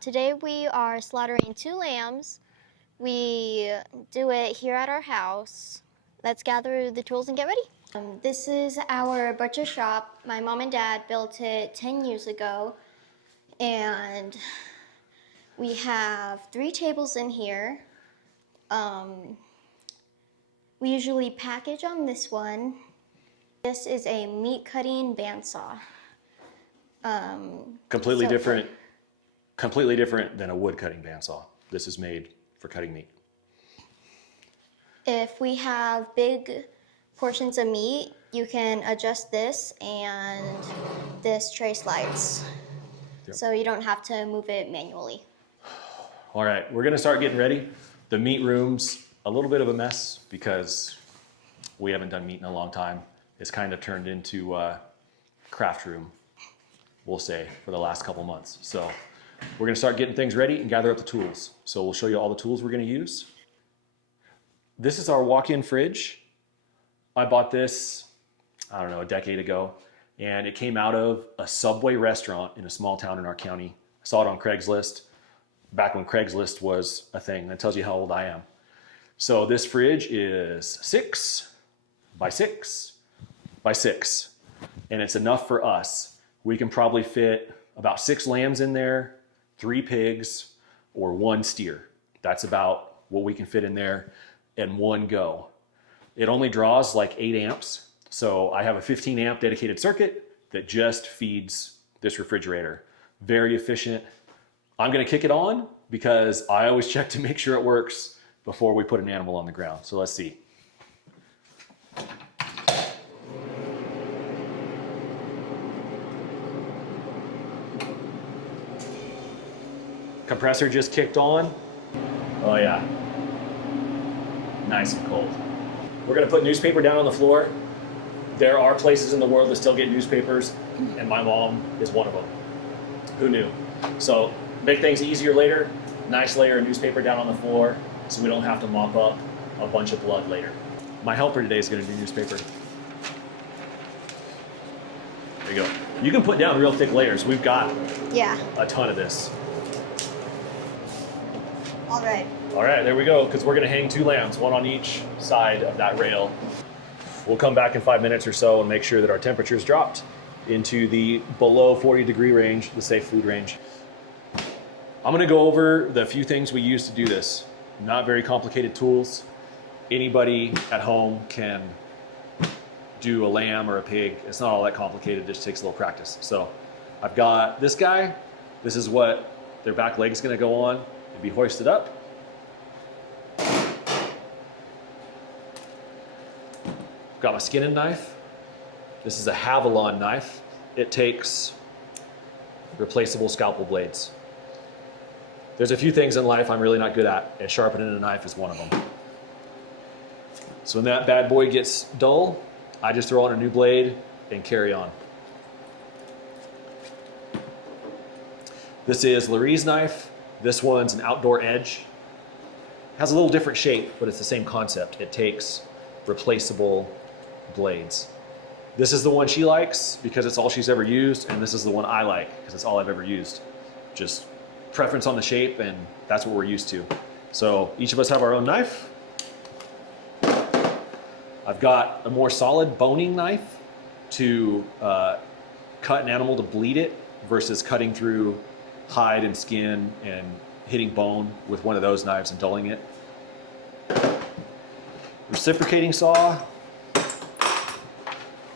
Today we are slaughtering 2 lambs. We do it here at our house. Let's gather the tools and get ready. This is our butcher shop. My mom and dad built it 10 years ago. And we have 3 tables in here. We usually package on this one. This is a meat cutting bandsaw. Completely different than a wood cutting bandsaw. This is made for cutting meat. If we have big portions of meat, you can adjust this, and this tray slides. Yep. So you don't have to move it manually. All right, we're gonna start getting ready. The meat room's a little bit of a mess because we haven't done meat in a long time. It's kind of turned into a craft room, we'll say, for the last couple months. So we're gonna start getting things ready and gather up the tools. So we'll show you all the tools we're gonna use. This is our walk-in fridge. I bought this, I don't know, a decade ago, and it came out of a Subway restaurant in a small town in our county. I saw it on Craigslist, back when Craigslist was a thing. That tells you how old I am. So this fridge is 6 by 6 by 6, and it's enough for us. We can probably fit about 6 lambs in there, 3 pigs, or 1 steer. That's about what we can fit in there in one go. It only draws like 8 amps. So I have a 15 amp dedicated circuit that just feeds this refrigerator. Very efficient. I'm gonna kick it on because I always check to make sure it works before we put an animal on the ground. So let's see. Compressor just kicked on. Oh yeah. Nice and cold. We're gonna put newspaper down on the floor. There are places in the world that still get newspapers, and my mom is one of them. Who knew? So make things easier later. Nice layer of newspaper down on the floor so we don't have to mop up a bunch of blood later. My helper today is gonna do newspaper. There you go. You can put down real thick layers. We've got a ton of this. All right. All right, there we go, because we're gonna hang 2 lambs, 1 on each side of that rail. We'll come back in 5 minutes or so and make sure that our temperature's dropped into the below 40-degree range, the safe food range. I'm gonna go over the few things we use to do this. Not very complicated tools. Anybody at home can do a lamb or a pig. It's not all that complicated, it just takes a little practice. So I've got this guy. This is what their back leg's gonna go on and be hoisted up. Got my skinning knife. This is a Havilon knife. It takes replaceable scalpel blades. There's a few things in life I'm really not good at, and sharpening a knife is one of them. So when that bad boy gets dull, I just throw on a new blade and carry on. This is Larry's knife. This one's an outdoor edge. It has a little different shape, but it's the same concept. It takes replaceable blades. This is the one she likes because it's all she's ever used, and this is the one I like because it's all I've ever used. Just preference on the shape, and that's what we're used to. So each of us have our own knife. I've got a more solid boning knife to cut an animal to bleed it versus cutting through hide and skin and hitting bone with one of those knives and dulling it. Reciprocating saw.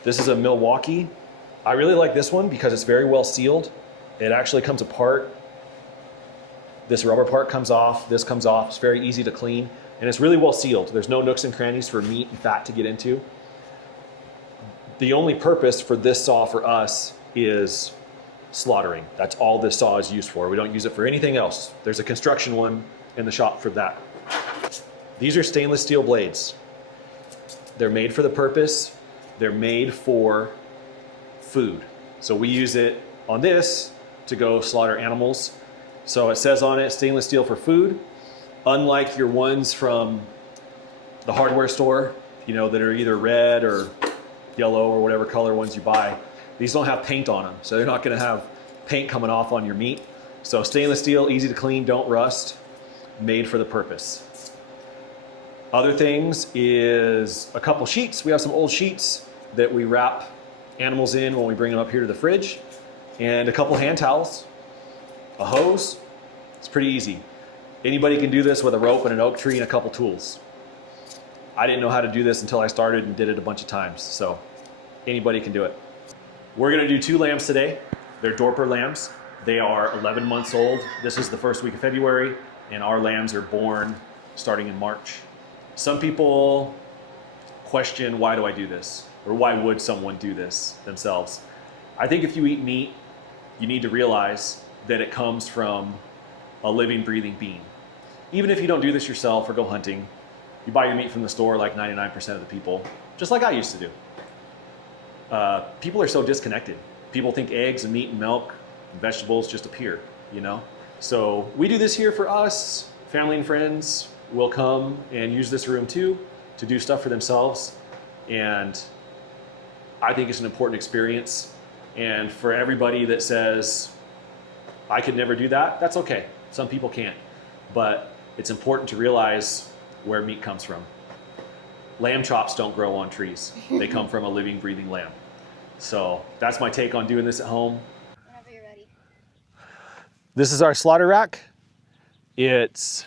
This is a Milwaukee. I really like this one because it's very well sealed. It actually comes apart. This rubber part comes off, this comes off. It's very easy to clean, and it's really well sealed. There's no nooks and crannies for meat and fat to get into. The only purpose for this saw for us is slaughtering. That's all this saw is used for. We don't use it for anything else. There's a construction one in the shop for that. These are stainless steel blades. They're made for the purpose. They're made for food. So we use it on this to go slaughter animals. So it says on it, stainless steel for food. Unlike your ones from the hardware store, you know, that are either red or yellow or whatever color ones you buy, these don't have paint on them. So they're not gonna have paint coming off on your meat. So stainless steel, easy to clean, don't rust, made for the purpose. Other things is a couple sheets. We have some old sheets that we wrap animals in when we bring them up here to the fridge, and a couple hand towels, a hose. It's pretty easy. Anybody can do this with a rope and an oak tree and a couple tools. I didn't know how to do this until I started and did it a bunch of times, so anybody can do it. We're gonna do 2 lambs today. They're Dorper lambs. They are 11 months old. This is the first week of February, and our lambs are born starting in March. Some people question, why do I do this? Or why would someone do this themselves? I think if you eat meat, you need to realize that it comes from a living, breathing being. Even if you don't do this yourself or go hunting, you buy your meat from the store like 99% of the people, just like I used to do. People are so disconnected. People think eggs and meat and milk and vegetables just appear, you know? So we do this here for us. Family and friends will come and use this room too to do stuff for themselves. And I think it's an important experience. And for everybody that says, I could never do that, that's okay. Some people can't. But it's important to realize where meat comes from. Lamb chops don't grow on trees. They come from a living, breathing lamb. So that's my take on doing this at home. Whenever you're ready. This is our slaughter rack. It's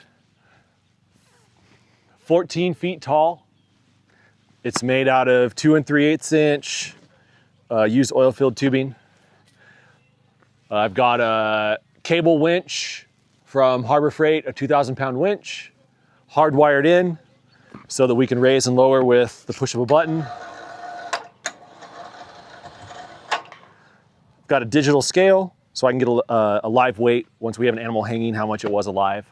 14 feet tall. It's made out of 2 3/8 inch used oil-filled tubing. I've got a cable winch from Harbor Freight, a 2,000-pound winch, hardwired in so that we can raise and lower with the push of a button. Got a digital scale so I can get a live weight once we have an animal hanging, how much it was alive.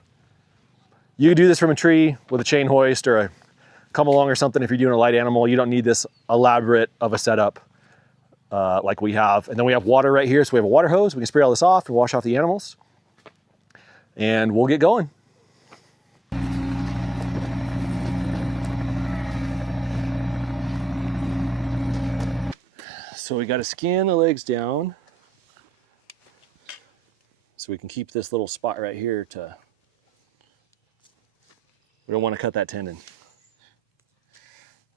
You can do this from a tree with a chain hoist or a come along or something if you're doing a light animal. You don't need this elaborate of a setup like we have. And then we have water right here, so we have a water hose. We can spray all this off and wash off the animals. And we'll get going. So we got to skin the legs down so we can keep this little spot right here to, we don't want to cut that tendon.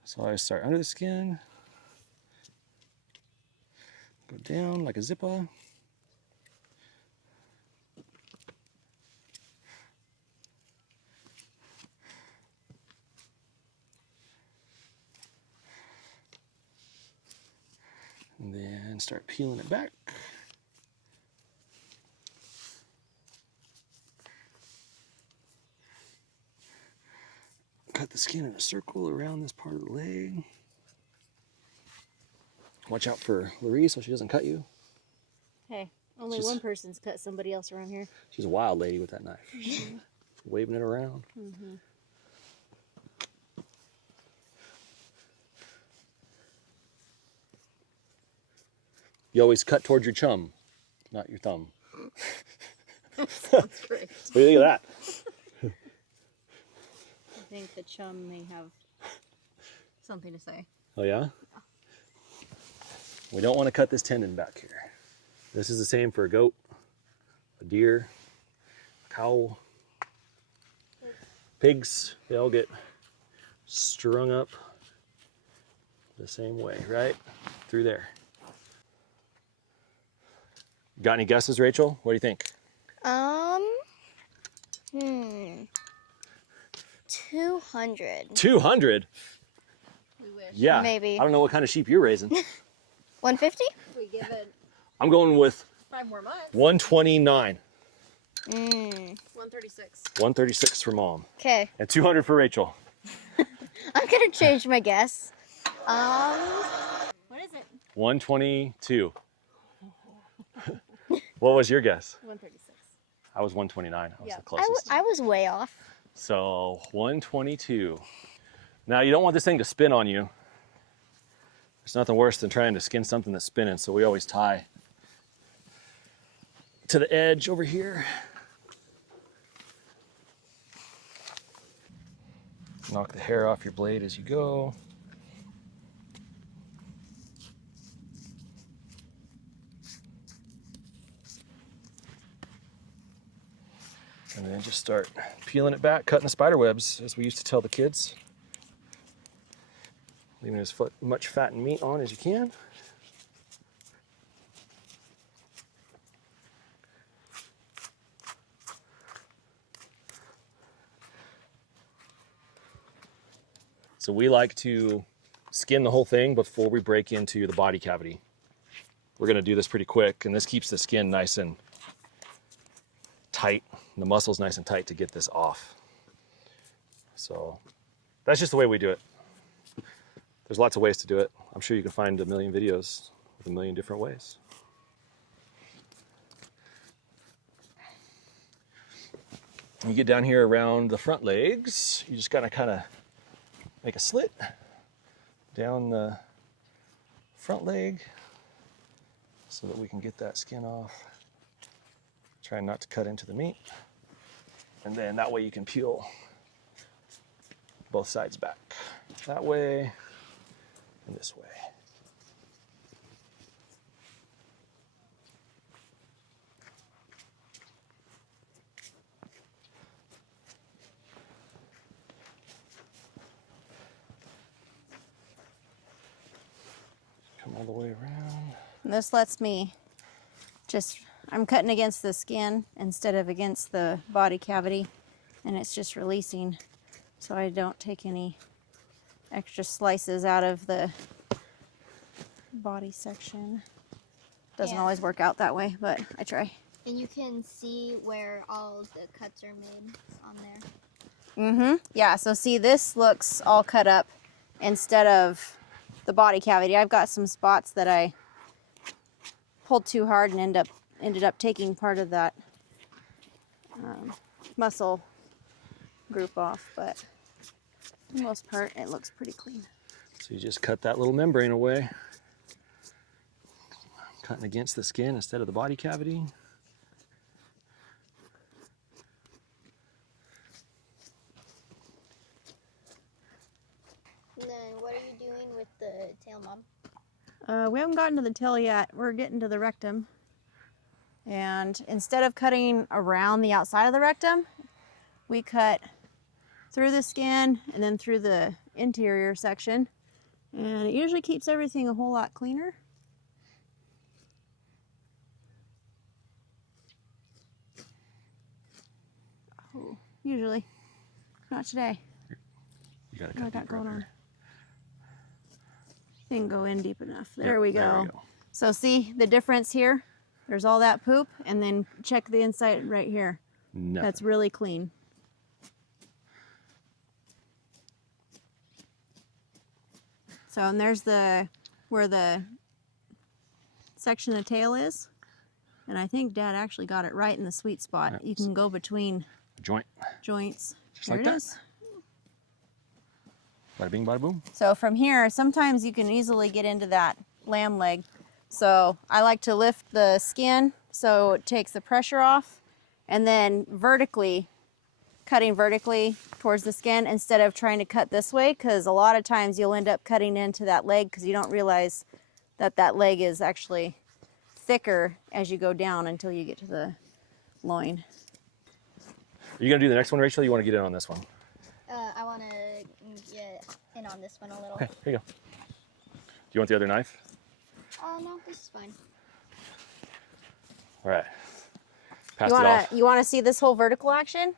So I start under the skin, go down like a zipper. And then start peeling it back. Cut the skin in a circle around this part of the leg. Watch out for Larry so she doesn't cut you. Hey, only one person's cut somebody else around here. She's a wild lady with that knife. She's waving it around. Mm-hmm. You always cut towards your chum, not your thumb. That's great. What do you think of that? I think the chum may have something to say. Oh yeah? We don't want to cut this tendon back here. This is the same for a goat, a deer, a cow, pigs. They all get strung up the same way, right? Through there. Got any guesses, Rachel? What do you think? 200. 200? We wish. Yeah. Maybe. I don't know what kind of sheep you're raising. 150? We give it I'm going with 5 more months. 129. 136. 136 for Mom. Okay. And 200 for Rachel. I'm gonna change my guess. What is it? 122. What was your guess? 136. I was 129. I was Yeah. the closest. I was way off. So 122. Now you don't want this thing to spin on you. There's nothing worse than trying to skin something that's spinning, so we always tie to the edge over here. Knock the hair off your blade as you go. And then just start peeling it back, cutting the spider webs, as we used to tell the kids. Leaving as much fat and meat on as you can. So we like to skin the whole thing before we break into the body cavity. We're gonna do this pretty quick, and this keeps the skin nice and tight, and the muscles nice and tight to get this off. So that's just the way we do it. There's lots of ways to do it. I'm sure you can find a million videos with a million different ways. When you get down here around the front legs, you just gotta kind of make a slit down the front leg so that we can get that skin off. Try not to cut into the meat. And then that way you can peel both sides back. That way and this way. Come all the way around. And this lets me just, I'm cutting against the skin instead of against the body cavity, and it's just releasing so I don't take any extra slices out of the body section. Doesn't Yeah. always work out that way, but I try. And you can see where all the cuts are made on there. Mm-hmm. Yeah, so see, this looks all cut up instead of the body cavity. I've got some spots that I pulled too hard and ended up taking part of that muscle group off, but for the most part, it looks pretty clean. So you just cut that little membrane away. Cutting against the skin instead of the body cavity. And then what are you doing with the tail, Mom? We haven't gotten to the tail yet. We're getting to the rectum. And instead of cutting around the outside of the rectum, we cut through the skin and then through the interior section. And it usually keeps everything a whole lot cleaner. Oh, usually. Not today. You gotta What I cut got deeper going up on? here. Didn't go in deep enough. There Yep, we go. there we go. So see the difference here? There's all that poop, and then check the inside right here. Nothing. That's really clean. So, and there's where the section of tail is. And I think Dad actually got it right in the sweet spot. Yep. You can go between Joint. joints. Just There like it that. is. Bada bing, bada boom. So from here, sometimes you can easily get into that lamb leg. So I like to lift the skin so it takes the pressure off, and then cutting vertically towards the skin instead of trying to cut this way, because a lot of times you'll end up cutting into that leg because you don't realize that that leg is actually thicker as you go down until you get to the loin. Are you gonna do the next one, Rachel? Or you want to get in on this one? I want to get in on this one a little. Okay, here you go. Do you want the other knife? No, this is fine. All right. Pass it off. You wanna see this whole vertical action?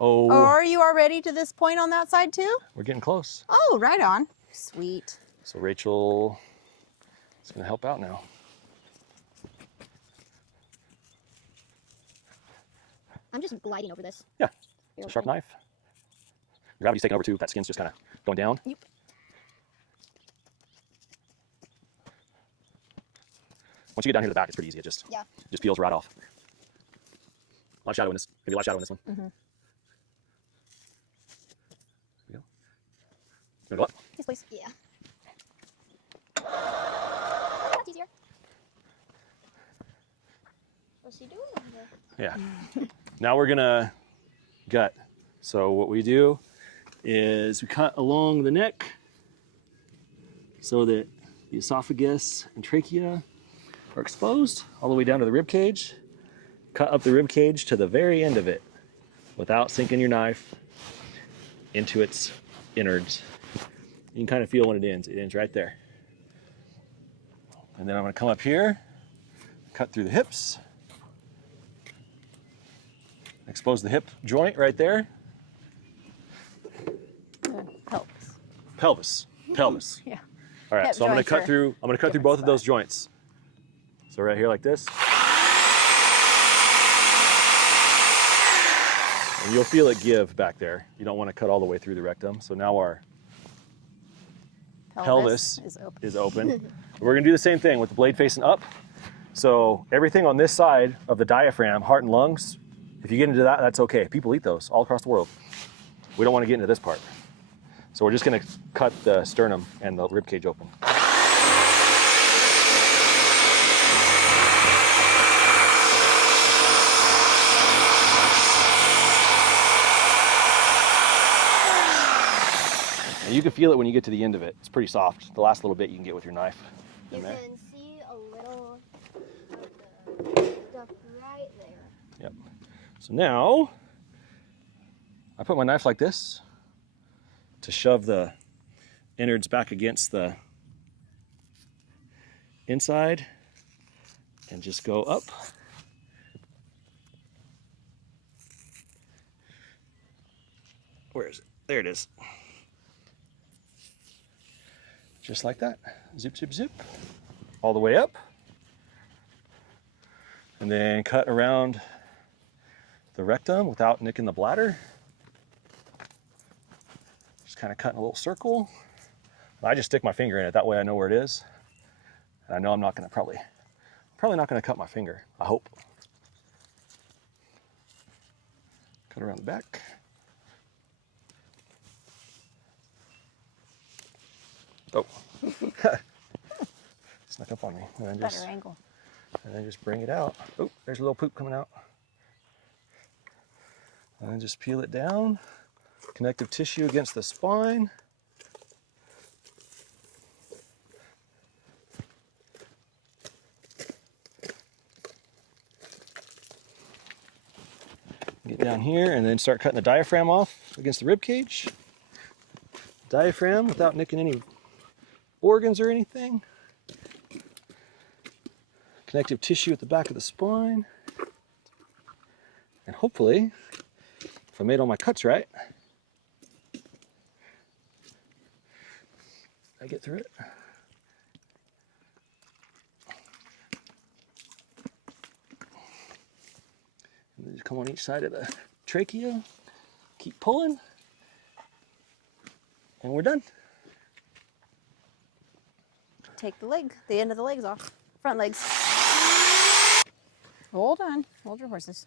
Oh, Or are you already to this point on that side too? we're getting close. Oh, right on. Sweet. So Rachel is gonna help out now. I'm just gliding over this. Yeah, it's a sharp knife. Gravity's taking over too. That skin's just kind of going down. Yep. Once you get down here to the back, it's pretty easy. It just peels right off. A lot of shadow in this. Maybe a lot of shadow in this one. Mm-hmm. There we go. You wanna go up? Yes, please. Yeah. That's easier. What's he doing over there? Yeah. Now we're gonna gut. So what we do is we cut along the neck so that the esophagus and trachea are exposed all the way down to the rib cage. Cut up the rib cage to the very end of it. without sinking your knife into its innards. You can kind of feel when it ends. It ends right there. And then I'm going to come up here, cut through the hips, expose the hip joint right there. Pelvis. Pelvis. Yeah. All right, Hip so I'm going to cut joints through. I'm going to cut through both of those joints. So right here like this. And you'll feel it give back there. You don't want to cut all the way through the rectum. So now our pelvis is open. We're going to do the same thing with the blade facing up. So everything on this side of the diaphragm, heart and lungs, if you get into that, that's okay. People eat those all across the world. We don't want to get into this part. So we're just going to cut the sternum and the rib cage open. And you can feel it when you get to the end of it. It's pretty soft. The last little bit you can get with your knife. You can see a little of the stuff right there. Yep. So now, I put my knife like this to shove the innards back against the inside and just go up. Where is it? There it is. Just like that. Zip, zip, zip. All the way up. And then cut around the rectum without nicking the bladder. Just kind of cut in a little circle. I just stick my finger in it. That way I know where it is. And I know I'm not going to probably not going to cut my finger. I hope. Cut around the back. Oh. Snuck up on me. And then Better angle. And then just bring it out. Oh, there's a little poop coming out. And then just peel it down. Connective tissue against the spine. Get down here and then start cutting the diaphragm off against the rib cage. Diaphragm without nicking any organs or anything. Connective tissue at the back of the spine. And hopefully, if I made all my cuts right, I get through it. And then just come on each side of the trachea, keep pulling, and we're done. Take the end of the legs off. Front legs. Hold on. Hold your horses.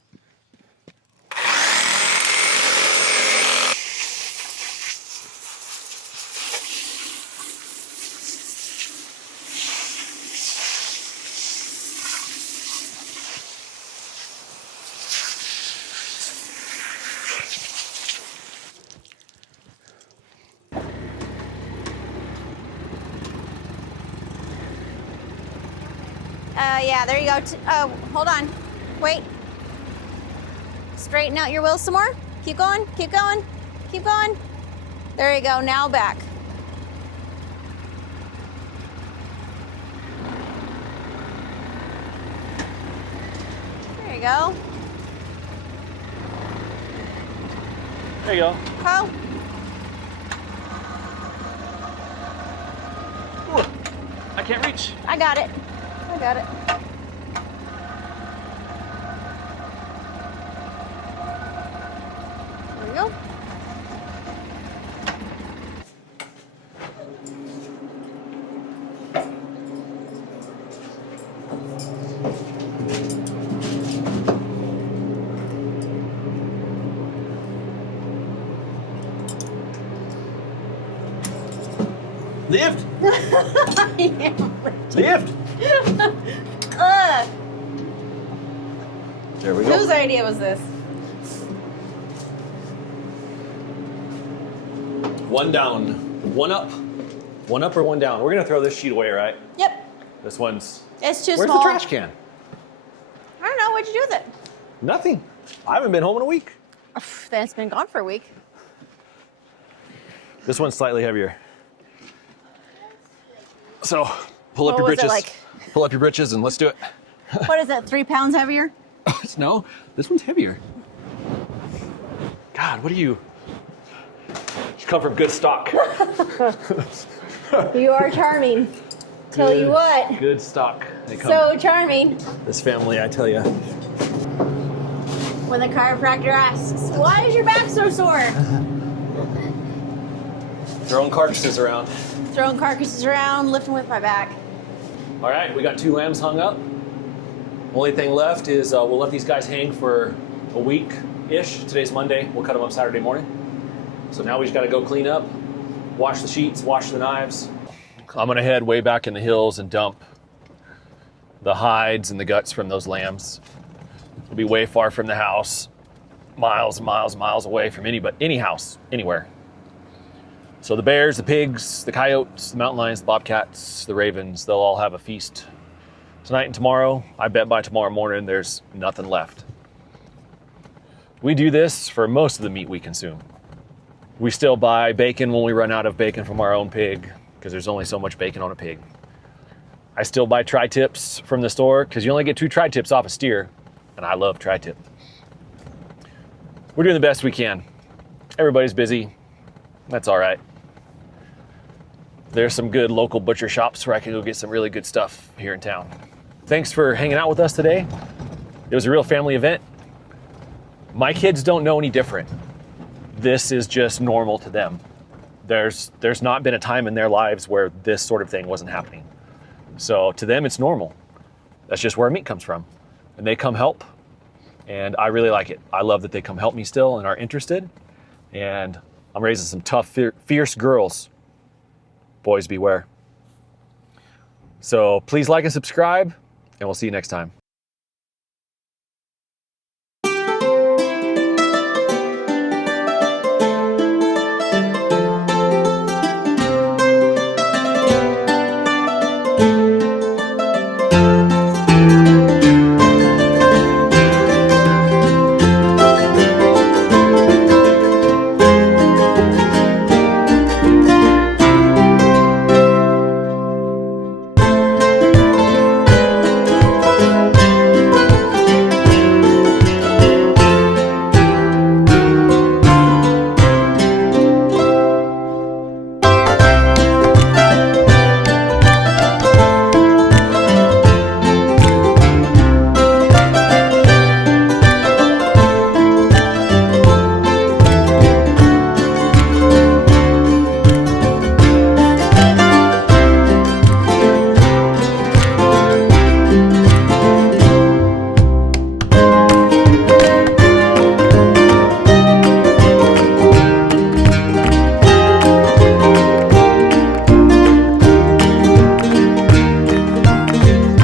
Yeah, there you go. Oh, hold on. Wait. Straighten out your wheels some more. Keep going, keep going, keep going. There you go, now back. There you go. There you go. Go. Ooh, I can't reach. I got it. I got it. There you go. Lift! Yeah. Lift! There we go. Whose idea was this? One down, one up. One up or one down. We're gonna throw this sheet away, right? Yep. This one's... It's too Where's small. the trash can? I don't know. What'd you do with it? Nothing. I haven't been home in a week. Then it's been gone for a week. This one's slightly heavier. So pull up What your was it britches. like? Pull up your britches and let's do it. What is that, 3 pounds heavier? No, this one's heavier. God, what are you? You come from good stock. You are charming. Tell you what. Good stock. They come. So charming. This family, I tell you. When the chiropractor asks, why is your back so sore? Throwing carcasses around. Throwing carcasses around, lifting with my back. All right, we got 2 lambs hung up. Only thing left is we'll let these guys hang for a week-ish. Today's Monday. We'll cut them up Saturday morning. So now we just got to go clean up, wash the sheets, wash the knives. I'm going to head way back in the hills and dump the hides and the guts from those lambs. We'll be way far from the house, miles and miles and miles away from any house, anywhere. So the bears, the pigs, the coyotes, the mountain lions, the bobcats, the ravens, they'll all have a feast tonight and tomorrow. I bet by tomorrow morning there's nothing left. We do this for most of the meat we consume. We still buy bacon when we run out of bacon from our own pig, because there's only so much bacon on a pig. I still buy tri-tips from the store, because you only get 2 tri-tips off a steer, and I love tri-tip. We're doing the best we can. Everybody's busy. That's all right. There's some good local butcher shops where I can go get some really good stuff here in town. Thanks for hanging out with us today. It was a real family event. My kids don't know any different. This is just normal to them. There's not been a time in their lives where this sort of thing wasn't happening. So to them, it's normal. That's just where meat comes from. And they come help, and I really like it. I love that they come help me still and are interested. And I'm raising some tough, fierce girls. Boys beware. So please like and subscribe, and we'll see you next time.